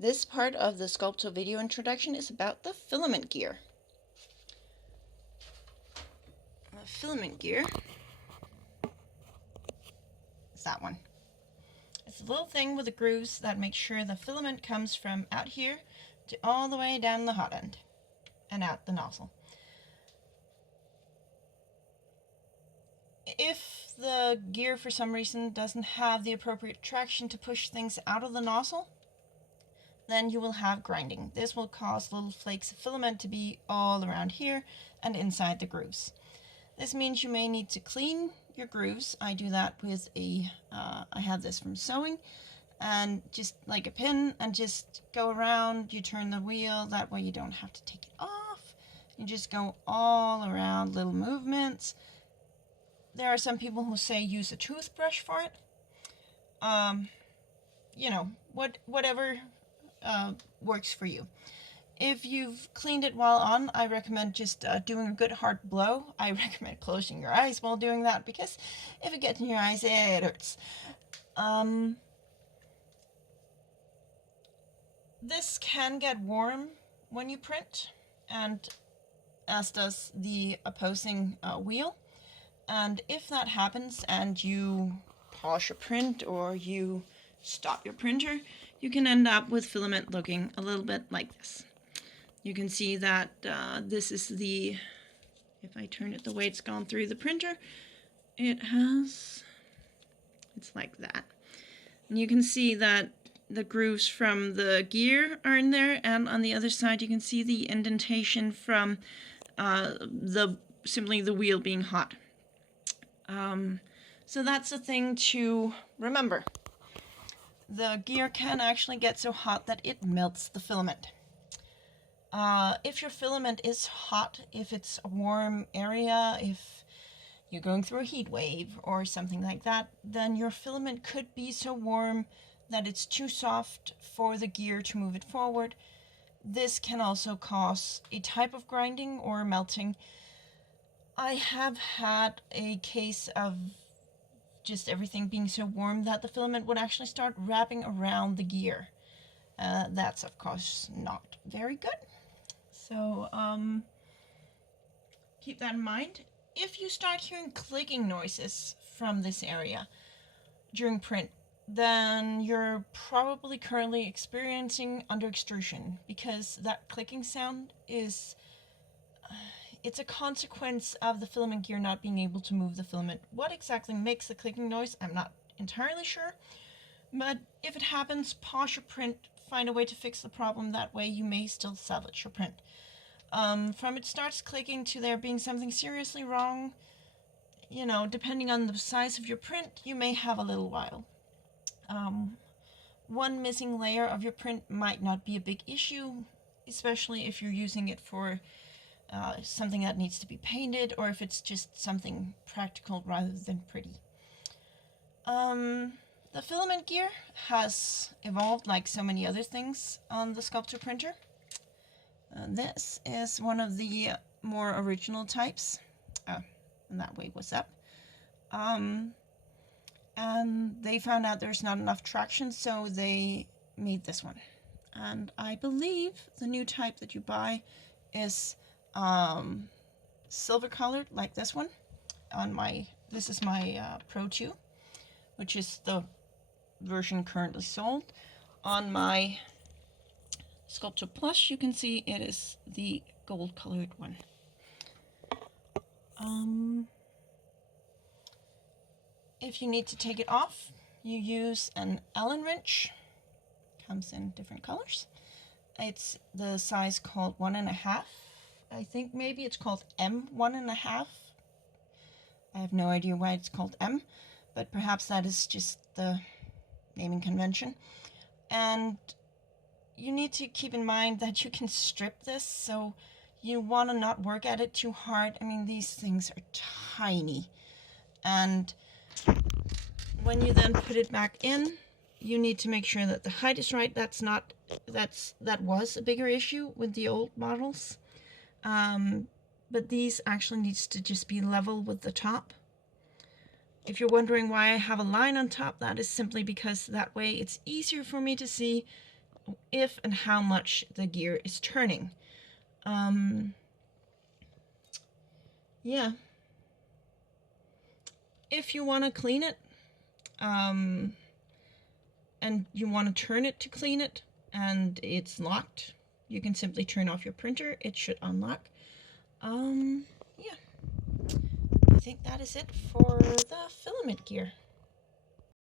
This part of the Sculpto video introduction is about the filament gear. The filament gear is that one. It's a little thing with the grooves that makes sure the filament comes from out here to all the way down the hot end and out the nozzle. If the gear for some reason doesn't have the appropriate traction to push things out of the nozzle, then you will have grinding. This will cause little flakes of filament to be all around here and inside the grooves. This means you may need to clean your grooves. I do that with I have this from sewing, and just like a pin, and just go around, you turn the wheel, that way you don't have to take it off. You just go all around, little movements. There are some people who say use a toothbrush for it. You know, whatever works for you. If you've cleaned it while on, I recommend just doing a good hard blow. I recommend closing your eyes while doing that, because if it gets in your eyes, it hurts. This can get warm when you print, and as does the opposing wheel. And if that happens and you pause your print or you stop your printer, you can end up with filament looking a little bit like this. You can see that this is if I turn it the way it's gone through the printer, it's like that. And you can see that the grooves from the gear are in there, and on the other side you can see the indentation from simply the wheel being hot. So that's a thing to remember. The gear can actually get so hot that it melts the filament. If your filament is hot, if it's a warm area, if you're going through a heat wave or something like that, then your filament could be so warm that it's too soft for the gear to move it forward. This can also cause a type of grinding or melting. I have had a case of just everything being so warm that the filament would actually start wrapping around the gear. That's of course not very good. So keep that in mind. If you start hearing clicking noises from this area during print, then you're probably currently experiencing under extrusion, because that clicking sound is it's a consequence of the filament gear not being able to move the filament. What exactly makes the clicking noise, I'm not entirely sure, but if it happens, pause your print, find a way to fix the problem. That way you may still salvage your print. From it starts clicking to there being something seriously wrong, you know, depending on the size of your print, you may have a little while. One missing layer of your print might not be a big issue, especially if you're using it for something that needs to be painted, or if it's just something practical rather than pretty. The filament gear has evolved like so many other things on the Sculpto printer. This is one of the more original types. And that way was up. And they found out there's not enough traction, so they made this one. And I believe the new type that you buy is silver colored, like this one. This is my Pro 2, which is the version currently sold. On my Sculpto Plus, you can see it is the gold colored one. If you need to take it off, you use an Allen wrench. Comes in different colors. It's the size called 1.5. I think maybe it's called M1.5. I have no idea why it's called M, but perhaps that is just the naming convention. And you need to keep in mind that you can strip this, so you want to not work at it too hard. I mean, these things are tiny, and when you then put it back in, you need to make sure that the height is right. That was a bigger issue with the old models. But these actually needs to just be level with the top. If you're wondering why I have a line on top, that is simply because that way it's easier for me to see if and how much the gear is turning. Yeah. If you want to clean it, and you want to turn it to clean it, and it's locked, you can simply turn off your printer. It should unlock. Yeah. I think that is it for the filament gear.